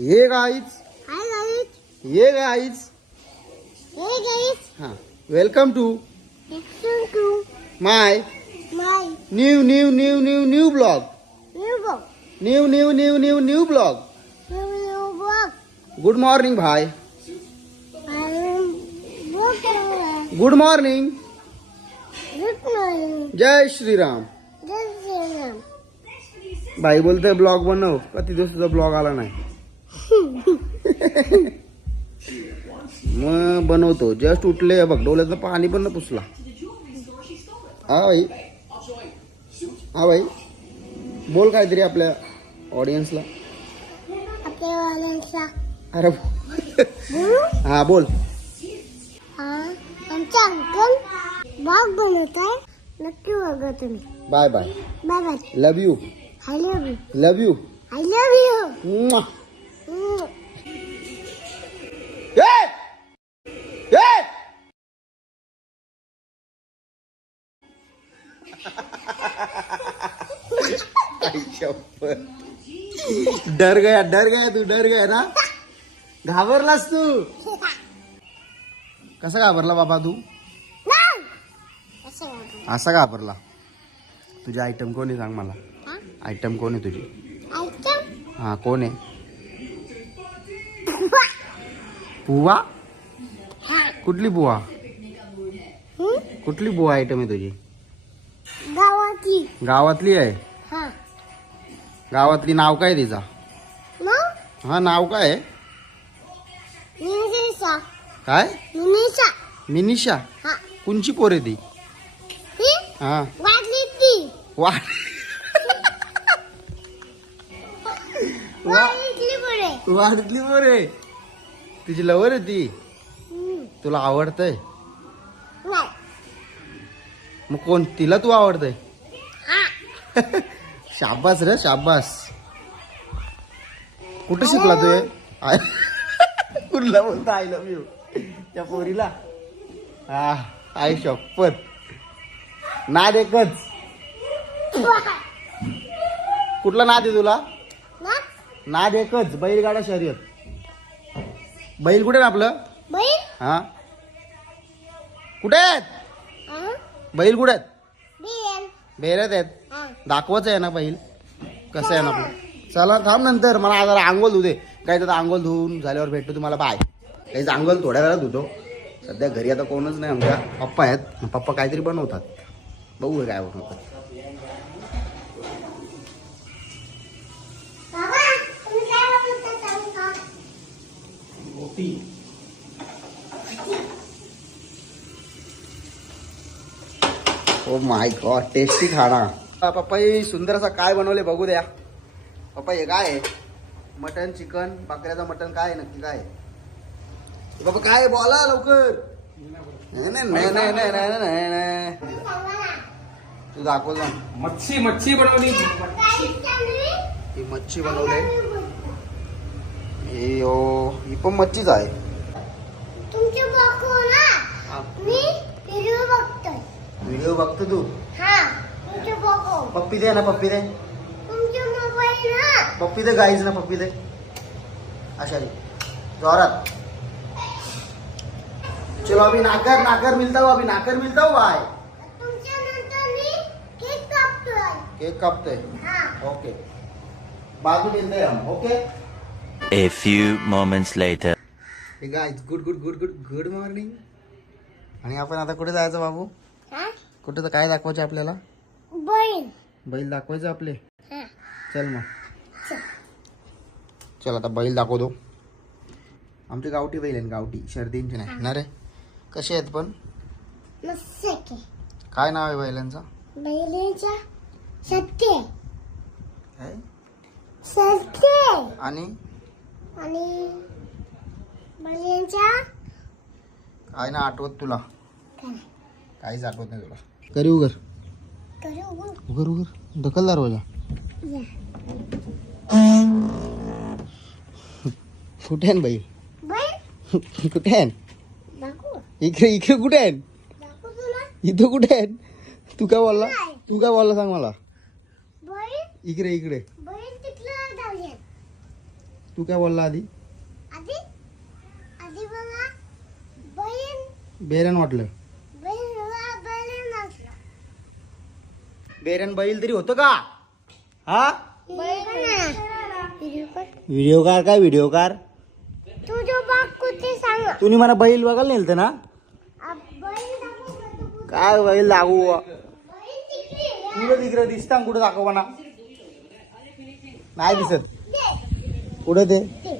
ये guys, Hi guys. ये guys. Hey guys. हा, welcome to Listen to my my new blog. new book. New blog. New book. Good morning भाई. I'm book. Good morning. Good morning. जय श्रीराम. Just say भाई बोलते blog बनव. किती दिवस तुझा ब्लॉग आला नाही. मग बनवतो. जस्ट उठले बघ, डोळ्याचं पाणी पण न पुसला. हा भाई, हा भाई, बोल काहीतरी आपल्या ऑडियन्सला. आपल्या वाल्यांचा अरे हा बोल. आमचा अंकल ब्लॉग बनवत आहे. नक्की बघा तुम्ही. Bye bye. Bye bye. Love you. I love you. Love you. I love you. डर गया तू, डर गया ना. घाबरलास तू. कसा घाबरला बाबा तू? असं बघा. असा घाबरला. तुझी आयटम कोण आहे सांग मला. आयटम कोण आहे तुझी? ऐकतं? हा कोण आहे? बुवा. कुठली बुवा? कुठली बुवा आयटम आहे तुझी? गावाची. गावातली आहे. हा. गावातली नाव काय तिचा? मग हा नाव काय आहे? निनिशा. काय? निनिशा. मिनिशा. हा. कुणची पोर आहे ती? ही हा वाढली ती. वा वाढली पुढे. वाढतली पोर आहे. तुझी लवर आहे ती. तुला आवडतंय? नाही. मग कोण? तिला तू आवडतंय? हा. शाबास रे शाबास. कुठे शिकला तू हे? कुठला बोलता आय लव्ह यू त्या पोरीला? हा आई शपथ. नाद एकच. कुठला नाद आहे तुला? नाद एकच. बैलगाडा शर्यत. बैल कुठे आहे आपलं? बैल. हा कुठे आहेत? हा. बैल कुठे आहेत? बैल. बेऱ्यात आहेत. हा. दाखवाच आहे ना बैल. कसं आहे ना आपलं. चला थांब नंतर मला जरा आंघोळ धुते. काय तर आंघोळ धुवून झाल्यावर भेटतो तुम्हाला. बाय. काही आंघोळ थोड्या वेळात धुतो. सध्या घरी आता कोणच नाही. आमच्या पप्पा आहेत. पप्पा काहीतरी बनवतात. बघू काय बनवतात. बाबा, तुम्ही काय बनवता सांगू का? ओ माय गॉड, टेस्टी खाना. पप्पा हे सुंदर असा काय बनवले बघू द्या. पप्पा हे काय आहे? मटन, चिकन, बकऱ्याचं मटन काय आहे नक्की? काय आहे बाबा? काय आहे? बोला लवकर. नाही नाही नाही नाही नाही नाही नाही नाही. सांगा ना. तू दाखव ना. मच्छी बनवली. काय चालली? ही मच्छी बनवले. ही पण मच्छीच आहे. तुमचे बघू ना. मी व्हिडिओ बघतोय. व्हिडिओ बघतो तू? हा. तुमचे बघू. पप्पी दे ना, पप्पी दे. तुमचे मोबाईल ना. पप्पी दे गाईज ना, पप्पी दे. अशा जोरात. चलो अभी नाकर मिलता हो भाई. तुमच्या नंतर मी केक कापतोय. केक कापतोय. हा. ओके. बाजू मिलते हम. Okay. A few moments later. Hey guys good morning. आणि आपण आता कुठे जायचं बाबू? हा. कुठे तर काय दाखवायचे आपल्याला? बैल. बैल दाखवायचे आपले. हा. चल मग. चल. चल आता बैल दाखवतो. आमचे गावठी बैल आहेत. गावठी शर्दींचे नाही ना रे. कसे आहेत पण? मस्त आहे. काय नाव आहे बैलांचा? बैलांच्या सत्य. काय? सत्य. आणि आणि बैलांच्या काय ना आठवत तुला? काय काहीच आठवत नाही तुला. करी उगर करू. उगर ढकल दरवाजा. या. कुठे आहे बैल? बैल कुठे आहे? दाखवू. इकडे कुठे आहे? दाखवू तुला. इथं कुठे आहे? तू काय बोलला सांग मला. बैल. इकडे बैल तिथलं जाऊया. तू काय बोलला आधी? आधी आधी बघा बहीण बेरन वाटलं. बहीण असलं. बेरन बैल तरी होतं का? हा व्हिडिओ व्हिडिओ कार काय व्हिडिओ कार? तू जो बाग कुठे सांग. तुम्ही मला बैल बघायला नेलतं ना? बहीण दाखव बरं. काय बैल लागू बहीण तिकडे आहे. कुठं तिकडे दिसता कुठं दाखव ना. नाही दिसत. दे. कुठं ते? दे.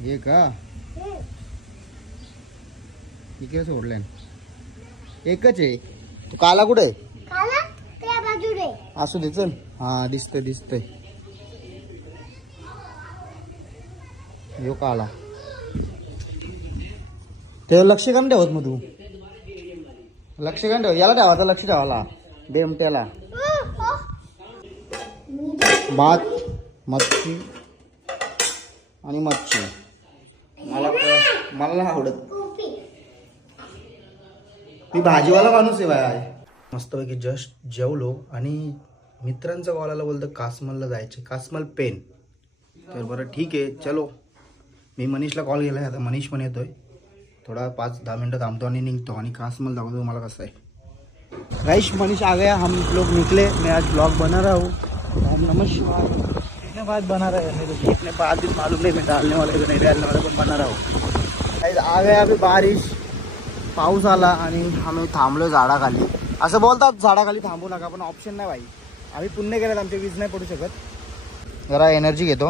हे का हम्म. इकडे सोडलंय. एकच आहे. तू काला कुठे? खाला त्या बाजूने. असू दे चल. हा दिसतंय दिसतंय. यो काला. ते लक्ष का नाही ठेवत मग तू? लक्ष का नाही ठेवत? याला ठेवायचं लक्ष ठेवायला. बेमट्याला. भात मच्छी आणि मच्छी. मला नाही आवडत. कॉफी. मी भाजीवाला माणूस आहे बाय. मस्तपैकी जस्ट जेवलो आणि मित्रांचा कॉल आला, बोलतं कासमलला जायचे. कासमल पेन. तर बरं ठीक आहे चलो. मी मनीषला कॉल केला आहे. आता मनीष पण येतोय. थोडा 5-10 मिनटं थांबतो आणि निघतो आणि कासमल दाखवतो मला कसं आहे. गाइस मनीष आ गया, हम लोग निकले. मैं आज ब्लॉग बना रहा हूँ. ओम नमः शिवाय. कितने बाद बना रहा है मेरे को कितने बाद भी मालूम नहीं. मैं डालने वाला है नहीं डालने वाला, पण बना रहा हूँ. गाइस आ गया अभी बारिश. पाऊस आला आणि आम्ही थांबलो झाडाखाली. असं बोलतात झाडाखाली थांबू नका, पण ऑप्शन नाही भाई. आम्ही पुण्य केलं, आमच्या वीज नाही पडू शकत. जरा एनर्जी घेतो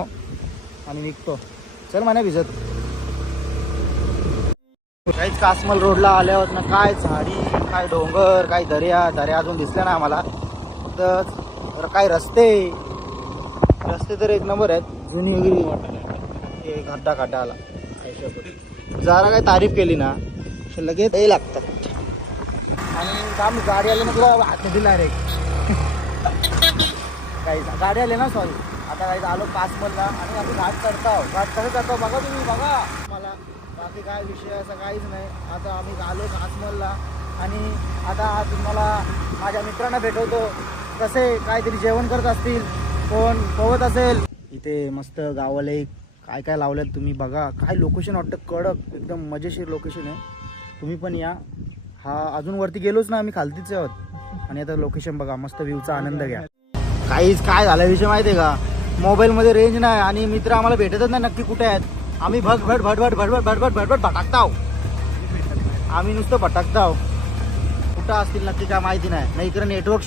आणि निघतो. चल म्हणा भिजत. काहीच कासमल रोडला आल्या होत ना. काय झाडी, काय डोंगर, काय दर्या अजून दिसल्या ना आम्हाला. तर काय रस्ते तर एक नंबर आहेत. जुनी हे खड्डा आला. जरा काही तारीफ केली ना लगेच हे लागतात. आणि काम गाडी आली ना तुला हात दिला रे. काही गाडी आली ना सॉरी. आता काही आलो कासमलला आणि आम्ही घाट चढतो बघा तुम्ही बघा. मला बाकी काय विषय असं काहीच नाही. आता आम्ही आलो कासमलला आणि आता तुम्हाला माझ्या मित्रांना भेटवतो. कसे काहीतरी जेवण करत असतील, कोण पोहत असेल. इथे मस्त गावाला काय काय लावल्यात तुम्ही बघा. काय लोकेशन वाटतं कडक एकदम मजेशीर लोकेशन आहे. तुम्ही पण या. हा अजून वरती गेलोच ना आम्ही, खालतीच आहोत. आणि आता लोकेशन बघा, मस्त व्ह्यूचा आनंद घ्या. काय झाला विषय माहिती आहे का? मोबाईलमध्ये रेंज नाही आणि मित्र आम्हाला भेटतच नाही नक्की कुठे आहेत. आम्ही भटभट भटकताव. आम्ही नुसतं भटकताव. कुठं असतील नक्की काय माहिती नाही. नाही इकडे नेटवर्क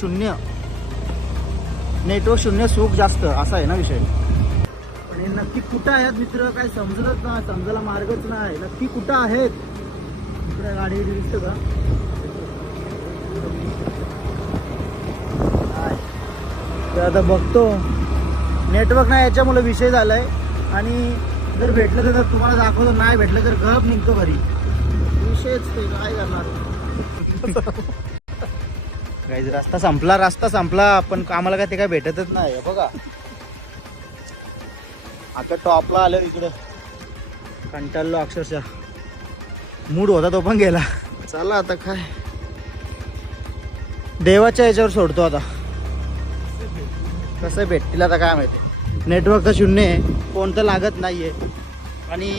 शून्य सुख जास्त असा आहे ना विषय. पण हे नक्की कुठं आहेत मित्र काय समजतच नाही. समजायला मार्गच नाही. नक्की कुठं आहेत? इकडे गाडी दिसतं का? तर आता बघतो. नेटवर्क नाही याच्यामुळे विषय झालाय. आणि जर भेटलं तर तुम्हाला दाखवतो, नाही भेटलं तर गप निघतो घरी. विषयच ते काय करणार. काही रस्ता संपला पण आम्हाला काय ते काय भेटतच नाही. बघा आता टॉपला आलो. इकडं कंटाळलो अक्षरशः. मूड होता तो पण गेला. चला आता काय देवाच्या याच्यावर सोडतो. आता कसं भेटतील आता काय माहिती. नेटवर्क तर शून्य आहे, फोन तर लागत नाहीये. आणि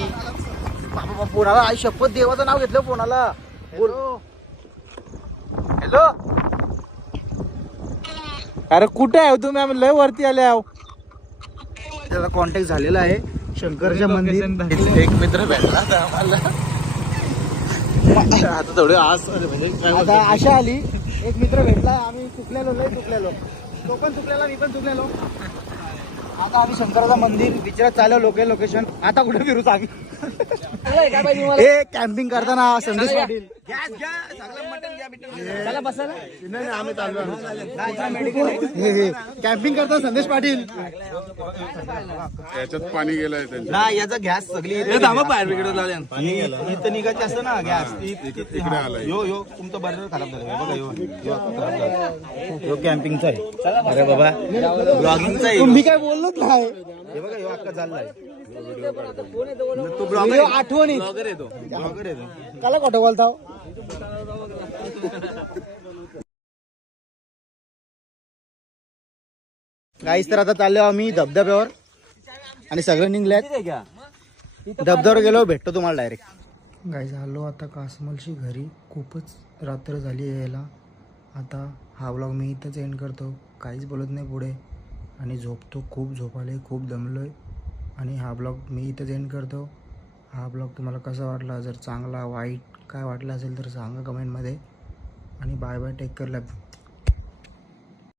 फोनाला आई शपथ देवाचं नाव घेतलं फोनाला. हॅलो अरे कुठे आहे तुम्ही? आम्ही लय वरती आले आहो. त्याला कॉन्टॅक्ट झालेला आहे शंकरच्या मंदिर. एक मित्र भेटला होता आम्हाला. आता थोडे आज म्हणजे काय आता बोलतात? आशा आली. एक मित्र भेटला. आम्ही लय चुकलेलो. तो पण चुकलेला, मी पण चुकलेलो. आता आम्ही शंकराचं मंदिर विचारत चाललो. लोकेशन आता कुठे फिरू सांग. हे कॅम्पिंग करताना संदेश पाटील. कॅम्पिंग करताना संदेश पाटील. त्याच्यात पाणी गेलंय त्यांच्या. ना याचा गॅस सगळी इथं निघायची असतं ना गॅस. तिकडे आलाय. यो तुमचं बरं खराब झालं बघा. यो कॅम्पिंगचा आहे. अरे बाबा ब्लॉगिंगचा आहे. मी काय बोललोच नाही. हे बघा यो अक्का चाललाय. तू आठवणी काला खोटं बोलताव. काहीच तर आता चाललो आम्ही धबधब्यावर. आणि सगळं निघल्यात. धबधबर गेलो भेटतो तुम्हाला डायरेक्ट. गाईज आलो आता कासमलशी घरी. खूपच रात्र झाली यायला. आता हा व्लॉग मी इथंच एंड करतो. काहीच बोलत नाही पुढे आणि झोपतो. खूप झोपाले, खूप दमलो आहे आणि हा ब्लॉग मी इथंच एंड करतो. हा ब्लॉग तुम्हाला कसा वाटला, जर चांगला वाईट काय वाटलं असेल तर सांगा कमेंटमध्ये. आणि बाय बाय, टेक केअर, लव.